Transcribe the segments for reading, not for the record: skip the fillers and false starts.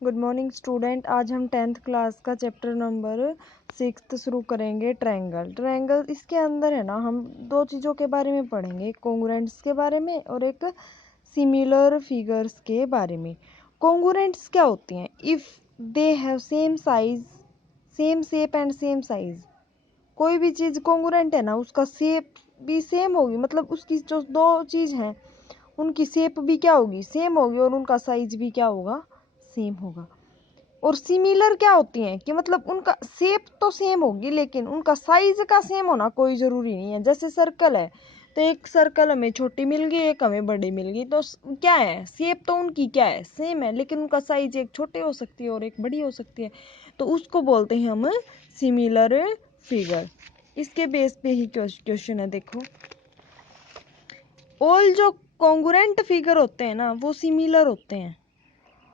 Good morning student. आज हम 10th class का चैप्टर नंबर 6 शुरू करेंगे। ट्रायंगल इसके अंदर है ना, हम दो चीज़ों के बारे में पढ़ेंगे, एक कॉन्ग्रुएंट्स के बारे में और एक सिमिलर फिगर्स के बारे में। कॉन्ग्रुएंट्स क्या होती हैं? If they have same size, same shape and same size. कोई भी चीज़ कॉन्ग्रुएंट है ना, उसका शेप भी सेम होगी, मतलब उसकी जो दो चीज़ हैं उनकी शेप भी क्या होगी, सेम होगी, और उनका साइज भी क्या होगा, सेम होगा। और सिमिलर क्या होती हैं कि मतलब उनका शेप तो सेम होगी लेकिन उनका साइज का सेम होना कोई ज़रूरी नहीं है। जैसे सर्कल है तो एक सर्कल हमें छोटी मिल गई, एक हमें बड़ी मिल गई, तो क्या है, शेप तो उनकी क्या है, सेम है, लेकिन उनका साइज एक छोटी हो सकती है और एक बड़ी हो सकती है, तो उसको बोलते हैं हम सिमिलर फिगर। इसके बेस पे ही क्वेश्चन है। देखो, ऑल जो कॉन्ग्रुएंट फिगर होते हैं ना वो सिमिलर होते हैं,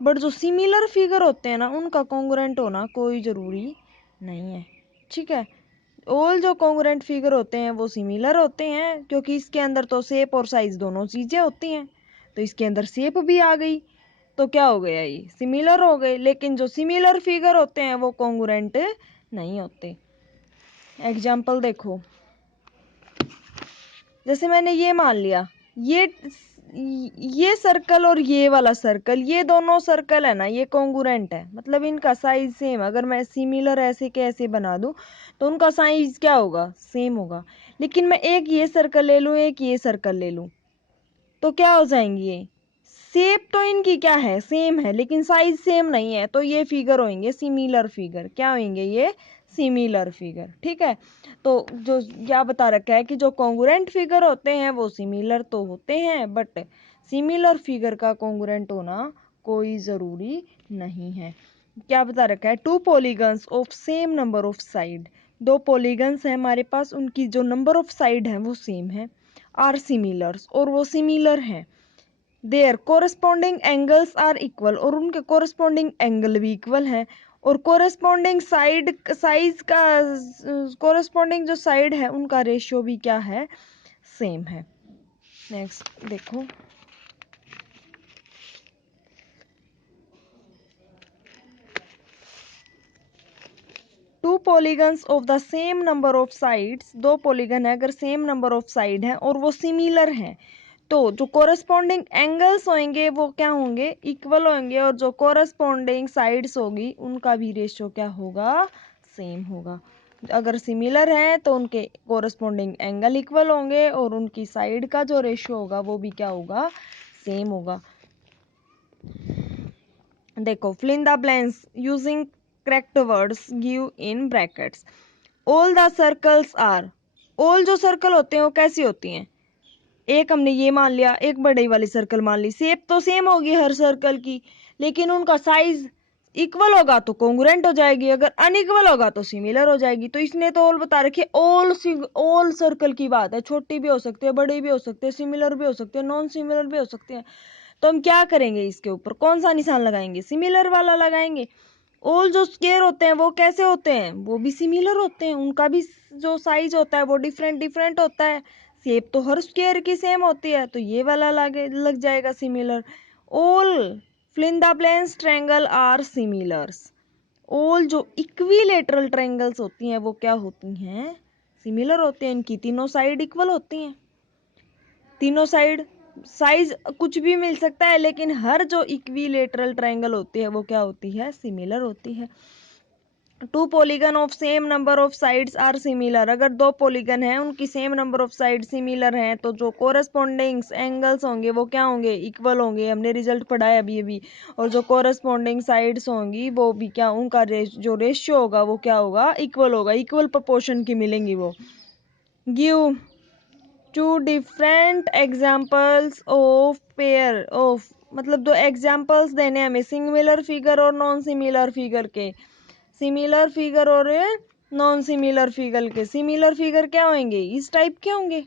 बट जो सिमिलर फिगर होते हैं ना उनका कॉन्ग्रुएंट होना कोई ज़रूरी नहीं है। ठीक है, ऑल जो कॉन्ग्रुएंट फिगर होते हैं वो सिमिलर होते हैं, क्योंकि इसके अंदर तो शेप और साइज दोनों चीज़ें होती हैं, तो इसके अंदर शेप भी आ गई तो क्या हो गया, ये सिमिलर हो गए। लेकिन जो सिमिलर फिगर होते हैं वो कॉन्ग्रुएंट नहीं होते। एग्जाम्पल देखो, जैसे मैंने ये मान लिया, ये सर्कल और ये वाला सर्कल, ये दोनों सर्कल है ना, ये कॉन्ग्रुएंट है, मतलब इनका साइज सेम। अगर मैं सिमिलर ऐसे के ऐसे बना दूं तो उनका साइज क्या होगा, सेम होगा। लेकिन मैं एक ये सर्कल ले लूं, एक ये सर्कल ले लूं, तो क्या हो जाएंगी, ये शेप तो इनकी क्या है, सेम है, लेकिन साइज सेम नहीं है, तो ये फिगर होंगे सिमिलर फिगर। क्या होंगे ये, सिमिलर फिगर। ठीक है, तो जो क्या बता रखा है कि जो कॉन्ग्रुएंट फिगर होते हैं वो सिमिलर तो होते हैं, बट सिमिलर फिगर का कॉन्ग्रुएंट होना कोई ज़रूरी नहीं है। क्या बता रखा है, to polygons of same number of side, दो पॉलीगन्स हैं हमारे पास, उनकी जो नंबर ऑफ साइड है वो सेम है, आर सिमिलर्स, और वो सिमिलर हैं। Their corresponding angles are equal, और उनके कोरस्पॉन्डिंग एंगल भी इक्वल हैं, और कोरस्पॉन्डिंग साइज का कोरस्पॉन्डिंग जो साइड है उनका रेशियो भी क्या है, सेम है। नेक्स्ट देखो, to polygons of the same number of sides, दो पॉलीगन है अगर सेम नंबर ऑफ साइड है और वो सिमिलर हैं, तो जो कोरस्पॉन्डिंग एंगल्स होंगे वो क्या होंगे, इक्वल होंगे, और जो कोरस्पॉन्डिंग साइड्स होगी उनका भी रेशियो क्या होगा, सेम होगा। अगर सिमिलर हैं तो उनके कोरस्पॉन्डिंग एंगल इक्वल होंगे और उनकी साइड का जो रेशियो होगा वो भी क्या होगा, सेम होगा। देखो, fill in the blanks using correct words, give in brackets. All the circles are, all जो सर्कल होते हैं वो कैसी होती हैं, एक हमने ये मान लिया, एक बड़ी वाली सर्कल मान ली, शेप तो सेम होगी हर सर्कल की, लेकिन उनका साइज इक्वल होगा तो कॉन्ग्रुएंट हो जाएगी, अगर अनइक्वल होगा तो सिमिलर हो जाएगी। तो इसने तो ऑल बता रखी है, ऑल सर्कल की बात है, छोटी भी हो सकती है, बड़ी भी हो सकती है, सिमिलर भी हो सकती है, नॉन सिमिलर भी हो सकते हैं। तो हम क्या करेंगे, इसके ऊपर कौन सा निशान लगाएंगे, सिमिलर वाला लगाएंगे। ऑल जो स्क्वायर होते हैं वो कैसे होते हैं, वो भी सिमिलर होते हैं, उनका भी जो साइज होता है वो डिफरेंट डिफरेंट होता है, शेप तो हर स्क्वायर की सेम होती है, तो ये वाला लग जाएगा similar. All fill in the blanks triangle are similars, all जो इक्विलेटरल ट्रायंगल्स होती हैं वो क्या होती हैं, सिमिलर होते हैं, इनकी तीनों साइड इक्वल होती हैं, तीनों साइड साइज कुछ भी मिल सकता है, लेकिन हर जो इक्विलेटरल ट्रायंगल होती है वो क्या होती है, सिमिलर होती है। Two polygon of same number of sides are similar, अगर दो पॉलीगन हैं उनकी same number of side similar हैं तो जो कोरस्पॉन्डिंग एंगल्स होंगे वो क्या होंगे, इक्वल होंगे, हमने रिजल्ट पढ़ा है अभी अभी। और जो कोरस्पॉन्डिंग साइड्स होंगी वो भी क्या, उनका जो रेशियो होगा वो क्या होगा, इक्वल होगा, इक्वल प्रोपोर्शन की मिलेंगी वो। Give two different examples of pair of, मतलब दो एग्जाम्पल्स देने हमें सिमिलर फिगर और नॉन सिमिलर फिगर के, सिमिलर फिगर और नॉन सिमिलर फिगर के। सिमिलर फिगर क्या होंगे, इस टाइप के होंगे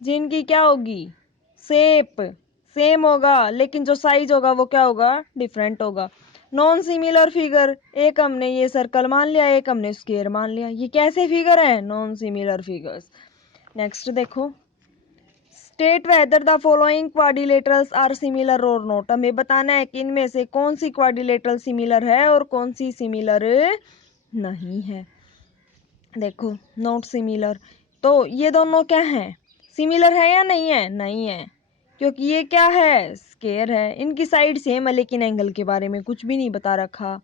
जिनकी क्या होगी, शेप सेम होगा लेकिन जो साइज होगा वो क्या होगा, डिफरेंट होगा। नॉन सिमिलर फिगर, एक हमने ये सर्कल मान लिया, एक हमने स्क्वायर मान लिया, ये कैसे फिगर है, नॉन सिमिलर फिगर्स। नेक्स्ट देखो, state whether the following quadrilaterals are similar और नॉट। हमें बताना है कि इनमें से कौन सी क्वाड्रिलेटरल सिमिलर है और कौन सी सिमिलर नहीं है। देखो नॉट सिमिलर, तो ये दोनों क्या हैं, सिमिलर है या नहीं है, नहीं है, क्योंकि ये क्या है, स्क्वायर है। इनकी साइड सेम है लेकिन एंगल के बारे में कुछ भी नहीं बता रखा,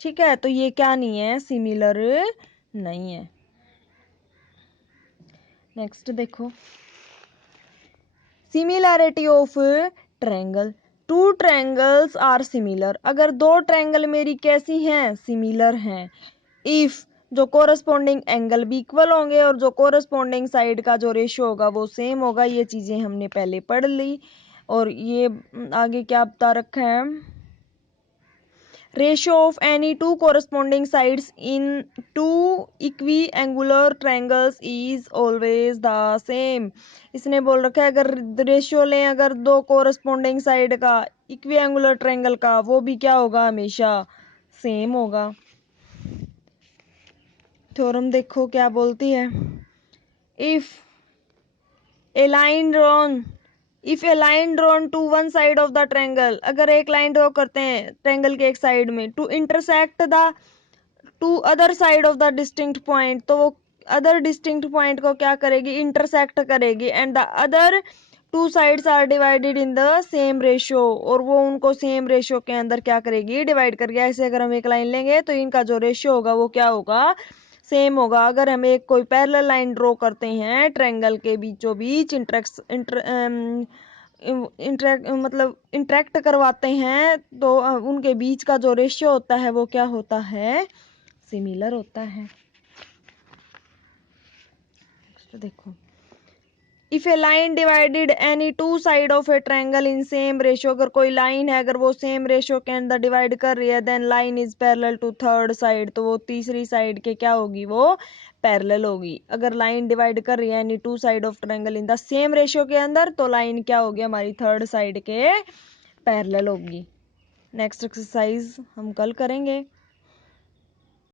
ठीक है, तो ये क्या नहीं है, सिमिलर नहीं है। नेक्स्ट देखो, similarity of triangle. Two triangles are similar. अगर दो ट्रायंगल मेरी कैसी हैं, सिमिलर हैं। इफ जो कोरस्पॉन्डिंग एंगल भी इक्वल होंगे और जो कोरस्पॉन्डिंग साइड का जो रेशियो होगा वो सेम होगा। ये चीजें हमने पहले पढ़ ली। और ये आगे क्या बता रखा है, ratio of any two corresponding sides in two equiangular triangles is always the same. इसने बोल रखा है अगर रेशियो लें अगर दो कोरस्पॉन्डिंग साइड का इक्वी एंगुलर ट्रायंगल का, वो भी क्या होगा, हमेशा सेम होगा। थ्योरम देखो क्या बोलती है, if a line drawn if a line drawn to one side of the triangle, अगर एक लाइन ड्रॉ करते हैं ट्रायंगल के एक साइड में, to intersect the two other side of the distinct point, तो वो अदर डिस्टिंक्ट पॉइंट को क्या करेगी, इंटरसेक्ट करेगी। And the other two sides are divided in the same ratio, और वो उनको सेम रेशियो के अंदर क्या करेगी, डिवाइड करके। ऐसे अगर हम एक लाइन लेंगे तो इनका जो रेशियो होगा वो क्या होगा, सेम होगा। अगर हम एक कोई पैरेलल लाइन ड्रॉ करते हैं ट्रायंगल के बीचों बीच मतलब इंटरेक्ट करवाते हैं, तो उनके बीच का जो रेशियो होता है वो क्या होता है, सिमिलर होता है। देखो, if a line divided any two side of A triangle in same ratio, अगर कोई लाइन है अगर वो सेम रेशियो के अंदर डिवाइड कर रही है, then line is parallel to third side, तो वो तीसरी साइड के क्या होगी, वो पैरेलल होगी। अगर लाइन डिवाइड कर रही है any two side of triangle in the same ratio के अंदर, तो लाइन क्या होगी, हमारी थर्ड साइड के पैरेलल होगी। नेक्स्ट एक्सरसाइज हम कल करेंगे।